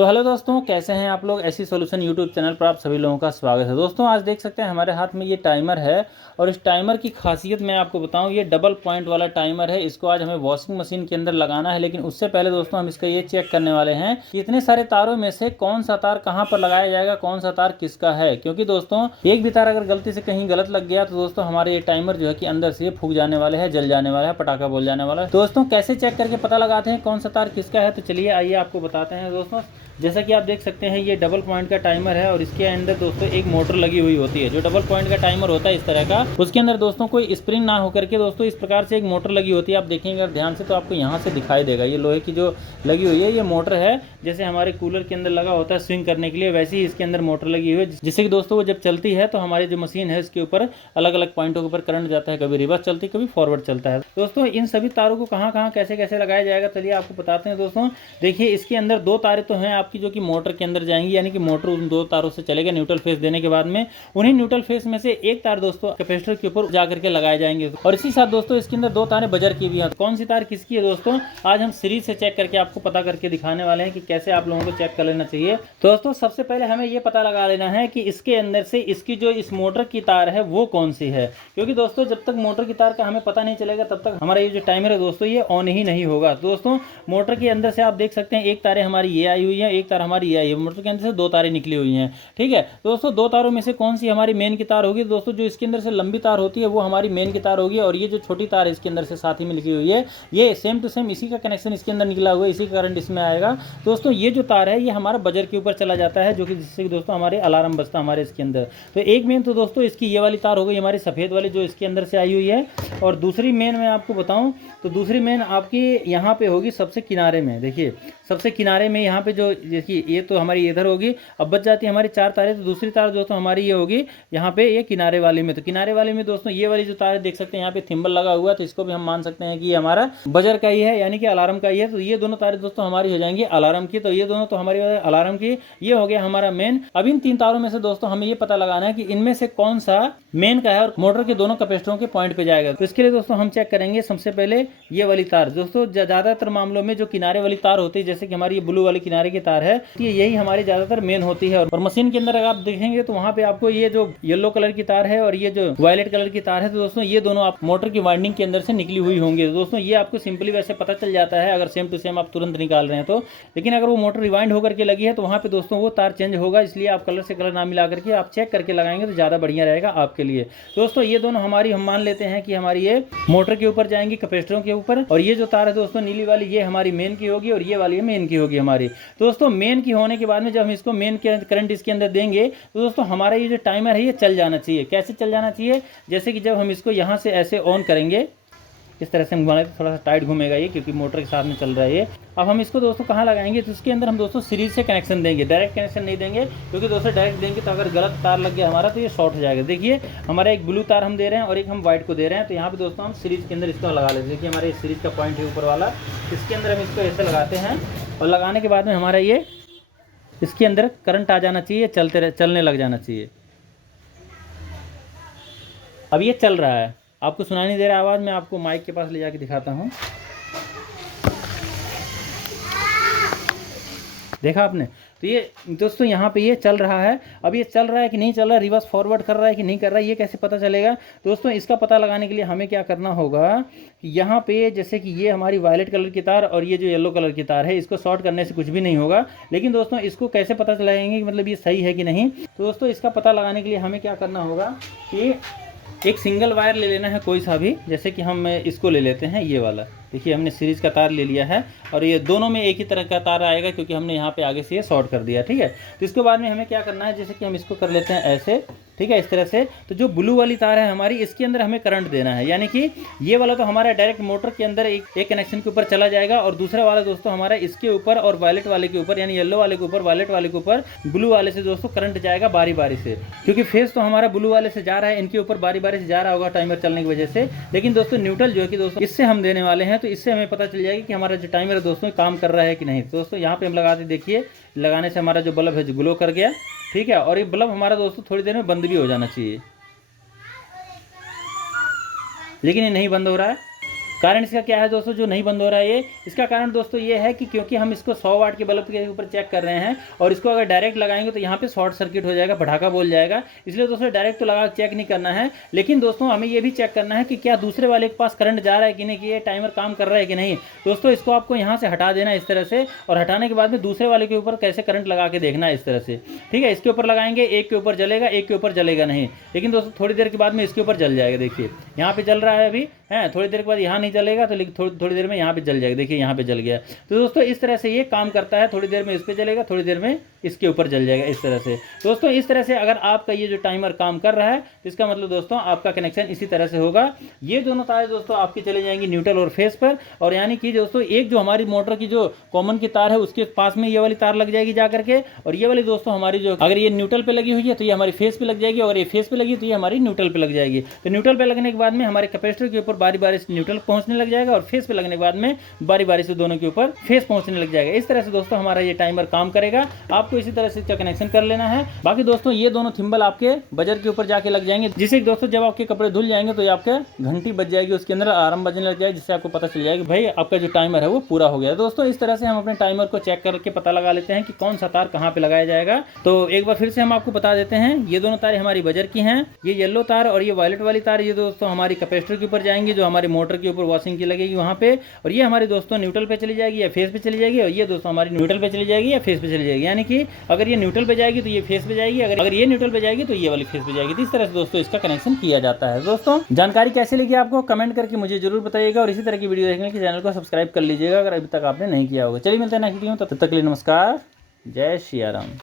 तो हेलो दोस्तों, कैसे हैं आप लोग। ऐसी सॉल्यूशन यूट्यूब चैनल पर आप सभी लोगों का स्वागत है। दोस्तों आज देख सकते हैं हमारे हाथ में ये टाइमर है और इस टाइमर की खासियत मैं आपको बताऊं, ये डबल पॉइंट वाला टाइमर है। इसको आज हमें वॉशिंग मशीन के अंदर लगाना है, लेकिन उससे पहले दोस्तों हम इसका ये चेक करने वाले हैं कि इतने सारे तारों में से कौन सा तार कहाँ पर लगाया जाएगा, कौन सा तार किसका है। क्योंकि दोस्तों एक भी तार अगर गलती से कहीं गलत लग गया तो दोस्तों हमारे ये टाइमर जो है कि अंदर से फूक जाने वाले हैं, जल जाने वाला है, पटाखा बोल जाने वाला है। दोस्तों कैसे चेक करके पता लगाते हैं कौन सा तार किसका है, तो चलिए आइए आपको बताते हैं। दोस्तों जैसा कि आप देख सकते हैं ये डबल पॉइंट का टाइमर है और इसके अंदर दोस्तों एक मोटर लगी हुई होती है। जो डबल पॉइंट का टाइमर होता है इस तरह का, उसके अंदर दोस्तों कोई स्प्रिंग ना होकर के दोस्तों इस प्रकार से एक मोटर लगी होती है। आप देखेंगे अगर ध्यान से तो आपको यहाँ से दिखाई देगा, ये लोहे की जो लगी हुई है ये मोटर है। जैसे हमारे कूलर के अंदर लगा होता है स्विंग करने के लिए, वैसे ही इसके अंदर मोटर लगी हुई है, जिससे कि दोस्तों वो जब चलती है तो हमारी जो मशीन है इसके ऊपर अलग अलग पॉइंटों के ऊपर करंट जाता है, कभी रिवर्स चलती है कभी फॉरवर्ड चलता है। दोस्तों इन सभी तारों को कहाँ कहाँ कैसे कैसे लगाया जाएगा चलिए आपको बताते हैं। दोस्तों देखिए इसके अंदर दो तारें तो हैं आपकी जो कि मोटर के अंदर जाएंगी, यानी कि मोटर उन दो तारों से चलेगा न्यूट्रल फेस देने के बाद में। उन्हीं न्यूट्रल फेस में से एक तार दोस्तों कैपेसिटर के ऊपर जा करके लगाए जाएंगे और इसी साथ दोस्तों इसके अंदर दो तारें बजर की भी हैं। कौन सी तार किसकी है दोस्तों आज हम सीरीज से चेक करके आपको पता करके दिखाने वाले हैं कि कैसे आप लोगों को चेक कर लेना चाहिए। तो दोस्तों सबसे पहले हमें यह पता लगा लेना है कि इसके अंदर से इसकी जो इस मोटर की तार है वो कौन सी है, क्योंकि दोस्तों जब तक मोटर की तार का हमें पता नहीं चलेगा तब तक हमारा ये जो टाइमर है दोस्तों ये ऑन ही नहीं होगा। दोस्तों मोटर के अंदर से आप देख सकते हैं एक तारें हमारी ये आई हुई है, एक तार हमारी ये आई है। मोटर के अंदर से दो तारें निकली हुई हैं, ठीक है। दोस्तों दो तारों में से कौन सी हमारी मेन की तार होगी। दोस्तों जो इसके अंदर से लंबी तार होती है वो हमारी मेन की तार होगी और ये जो छोटी तार है इसके अंदर से साथ ही में लिखी हुई है ये सेम टू सेम इसी का कनेक्शन इसके अंदर निकला हुआ है, इसी का करंट इसमें आएगा। दोस्तों ये जो तार है ये हमारा बजर के ऊपर चला जाता है, जो कि जिससे कि दोस्तों हमारे अलार्म बजता हमारे इसके अंदर। तो एक मेन तो दोस्तों इसकी ये वाली तार हो गई हमारी सफ़ेद वाली जो इसके अंदर से आई हुई है, और दूसरी मेन मैं आपको बताऊं तो दूसरी मेन आपकी यहाँ पे होगी सबसे किनारे में। देखिए सबसे किनारे में यहाँ पे जो देखिए ये तो हमारी इधर होगी, अब बच जाती है हमारी चार तारें, तो दूसरी तार दोस्तों हमारी ये होगी यहाँ पे ये किनारे वाली में। तो किनारे वाली में दोस्तों ये वाली जो तार देख सकते हैं यहाँ पे थिम्बल लगा हुआ है, तो इसको भी हम मान सकते हैं कि ये हमारा बजर का ही है, यानी कि अलार्म का ही है। तो ये दोनों तारें दोस्तों हमारी हो जाएंगी अलार्म की, तो ये दोनों तो हमारी अलार्म की, ये हो गया हमारा मेन। अब इन तीन तारों में से दोस्तों हमें ये पता लगाना है कि इनमें से कौन सा मेन का है और मोटर के दोनों कैपेसिटरों के पॉइंट पे जाएगा। तो इसके लिए दोस्तों हम चेक करेंगे सबसे पहले ये वाली तार। दोस्तों ज्यादातर मामलों में जो किनारे वाली तार होती है, जैसे कि हमारी ये ब्लू वाली किनारे की तार है, यही हमारी ज्यादातर मेन होती है। और मशीन के अंदर अगर आप देखेंगे तो वहां पे आपको ये जो येलो कलर की तार है और ये जो वायलेट कलर की तार है, तो दोस्तों ये दोनों आप मोटर की वाइंडिंग के अंदर से निकली हुई होंगी। तो दोस्तों ये आपको सिंपली वैसे पता चल जाता है अगर सेम टू सेम आप तुरंत निकाल रहे हैं तो, लेकिन अगर वो मोटर रिवाइंड होकर के लगी है तो वहां पे दोस्तों वो तार चेंज होगा, इसलिए आप कलर से कलर ना मिला करके आप चेक करके लगाएंगे तो ज्यादा बढ़िया रहेगा आपके लिए। दोस्तों ये दोनों हमारी हम मान लेते हैं कि हमारी ये मोटर के ऊपर जाएंगी कैपेसिटरों के ऊपर, और ये जो तार है दोस्तों नीली वाली ये हमारी मेन की होगी और ये वाली मेन की होगी हमारी। दोस्तों मेन की होने के बाद में जब हम इसको मेन के करंट इसके अंदर देंगे तो दोस्तों हमारा ये जो टाइमर है ये चल जाना चाहिए। कैसे चल जाना चाहिए, जैसे कि जब हम इसको यहाँ से ऐसे ऑन करेंगे, इस तरह से हम घुमाएंगे तो थोड़ा सा टाइट घूमेगा ये, क्योंकि मोटर के साथ में चल रहा है ये। अब हम इसको दोस्तों कहाँ लगाएंगे, तो इसके अंदर हम दोस्तों सीरीज से कनेक्शन देंगे, डायरेक्ट कनेक्शन नहीं देंगे, क्योंकि दोस्तों डायरेक्ट देंगे तो अगर गलत तार लग गया हमारा तो ये शॉर्ट हो जाएगा। देखिए हमारा एक ब्लू तार हम दे रहे हैं और एक हम व्हाइट को दे रहे हैं, तो यहाँ पे दोस्तों हम सीरीज के अंदर इसको लगा लेते हैं। देखिए हमारे सीरीज का पॉइंट है ऊपर वाला, इसके अंदर हम इसको ऐसे लगाते हैं और लगाने के बाद में हमारा ये इसके अंदर करंट आ जाना चाहिए, चलने लग जाना चाहिए। अब ये चल रहा है, आपको सुनाई नहीं दे रहा आवाज़, मैं आपको माइक के पास ले जाके दिखाता हूँ। देखा आपने, तो ये दोस्तों यहाँ पे ये चल रहा है। अब ये चल रहा है कि नहीं चल रहा है, रिवर्स फॉरवर्ड कर रहा है कि नहीं कर रहा है, ये कैसे पता चलेगा। दोस्तों इसका पता लगाने के लिए हमें क्या करना होगा कि यहाँ पे जैसे कि ये हमारी वायलेट कलर की तार और ये जो येलो कलर की तार है, इसको शॉर्ट करने से कुछ भी नहीं होगा। लेकिन दोस्तों इसको कैसे पता लगाएंगे कि मतलब ये सही है कि नहीं, तो दोस्तों इसका पता लगाने के लिए हमें क्या करना होगा कि एक सिंगल वायर ले लेना है कोई सा भी, जैसे कि हम इसको ले लेते हैं ये वाला। देखिए हमने सीरीज का तार ले लिया है और ये दोनों में एक ही तरह का तार आएगा, क्योंकि हमने यहाँ पे आगे से ये शॉर्ट कर दिया, ठीक है। तो इसके बाद में हमें क्या करना है, जैसे कि हम इसको कर लेते हैं ऐसे, ठीक है, इस तरह से। तो जो ब्लू वाली तार है हमारी, इसके अंदर हमें करंट देना है, यानी कि ये वाला तो हमारा डायरेक्ट मोटर के अंदर एक कनेक्शन के ऊपर चला जाएगा, और दूसरा वाला दोस्तों हमारा इसके ऊपर और वायलेट वाले के ऊपर, यानी येलो वाले के ऊपर वायलेट वाले के ऊपर ब्लू वाले से दोस्तों करंट जाएगा बारी बारी से, क्योंकि फेस तो हमारा ब्लू वाले से जा रहा है, इनके ऊपर बारी बारी से जा रहा होगा टाइमर चलने की वजह से। लेकिन दोस्तों न्यूट्रल जो है कि दोस्तों इससे हम देने वाले हैं, तो इससे हमें पता चल जाएगा कि हमारा जो टाइमर है दोस्तों काम कर रहा है कि नहीं। दोस्तों यहाँ पे हम लगाते देखिए, लगाने से हमारा जो बल्ब है जो ग्लो कर गया, ठीक है। और ये बल्ब हमारा दोस्तों थोड़ी देर में बंद भी हो जाना चाहिए, लेकिन ये नहीं बंद हो रहा है। कारण इसका क्या है दोस्तों जो नहीं बंद हो रहा है ये, इसका कारण दोस्तों ये है कि क्योंकि हम इसको 100 वाट के बल्ब के ऊपर चेक कर रहे हैं और इसको अगर डायरेक्ट लगाएंगे तो यहाँ पे शॉर्ट सर्किट हो जाएगा, पटाखा बोल जाएगा। इसलिए दोस्तों डायरेक्ट तो लगा चेक नहीं करना है, लेकिन दोस्तों हमें ये भी चेक करना है कि क्या दूसरे वाले के पास करंट जा रहा है कि नहीं, कि ये टाइमर काम कर रहा है कि नहीं। दोस्तों इसको आपको यहाँ से हटा देना इस तरह से, और हटाने के बाद में दूसरे वाले के ऊपर कैसे करंट लगा के देखना है इस तरह से, ठीक है। इसके ऊपर लगाएंगे, एक के ऊपर जलेगा, एक के ऊपर जलेगा नहीं, लेकिन दोस्तों थोड़ी देर के बाद में इसके ऊपर जल जाएगा। देखिए यहाँ पे जल रहा है अभी है, थोड़ी देर के बाद यहाँ नहीं जलेगा, तो लेकिन थोड़ी देर में यहाँ पे जल जाएगा। देखिए यहाँ पे जल गया। तो दोस्तों इस तरह से ये काम करता है, थोड़ी देर में इस पे जलेगा, थोड़ी देर में इसके ऊपर जल जाएगा इस तरह से। दोस्तों इस तरह से अगर आपका ये जो टाइमर काम कर रहा है तो इसका मतलब दोस्तों आपका कनेक्शन इसी तरह से होगा। ये दोनों तार दोस्तों आपकी चले जाएंगी न्यूट्रल और फेस पर, और यानी कि दोस्तों एक जो हमारी मोटर की जो कॉमन की तार है उसके पास में ये वाली तार लग जाएगी जा करके, और ये वाली दोस्तों हमारी जो अगर ये न्यूट्रल पे लगी हुई है तो ये हमारी फेस पे लग जाएगी, और ये फेस पे लगी तो ये हमारी न्यूट्रल पे लग जाएगी। तो न्यूट्रल पे लगने के बाद में हमारे कैपेसिटर के ऊपर बारी बारी से न्यूट्रल पहुंचने लग जाएगा, और फेस पे लगने के बाद में बारी बारी से दोनों के ऊपर फेस पहुंचने लग जाएगा। इस तरह से दोस्तों हमारा ये टाइमर काम करेगा। आपको इसी तरह से इसका कनेक्शन कर लेना है। बाकी दोस्तों ये दोनों थिम्बल आपके बजर के ऊपर जाके लग जाएंगे, जिससे दोस्तों जब आपके कपड़े धुल जाएंगे तो ये आपके घंटी बज जाएगी, उसके अंदर अलार्म बजने लग जाएगी, जिससे आपको पता चल जाएगा भाई आपका जो टाइमर है वो पूरा हो गया। दोस्तों इस तरह से हम अपने टाइमर को चेक करके पता लगा लेते हैं कि कौन सा तार कहाँ पे लगाया जाएगा। तो एक बार फिर से हम आपको बता देते हैं, ये दोनों तार हमारी बजर की हैं, ये येलो तार और ये वायलेट वाली तार ये दोस्तों हमारी कैपेसिटर के ऊपर जाएंगी, जो हमारी मोटर के ऊपर वॉशिंग की लगेगी वहाँ पे, और ये हमारी दोस्तों न्यूट्रल पे चली जाएगी या फेस पे चली जाएगी, और ये दोस्तों हमारी न्यूट्रल पे चली जाएगी या फेस पे चली जाएगी। यानी कि अगर ये न्यूट्रल पे जाएगी तो ये फेस पे जाएगी, अगर ये न्यूट्रल पे जाएगी तो ये वाली फेस पे जाएगी। तो इस तरह से दोस्तों इसका कनेक्शन किया जाता है। दोस्तों जानकारी कैसे लगी आपको कमेंट करके मुझे जरूर बताइएगा, और इसी तरह की वीडियो देखने के चैनल को सब्सक्राइब कर लीजिएगा अगर अभी तक आपने नहीं किया होगा। चलिए मिलते हैं नेक्स्ट वीडियो में, तब तक के लिए नमस्कार, जय श्री राम।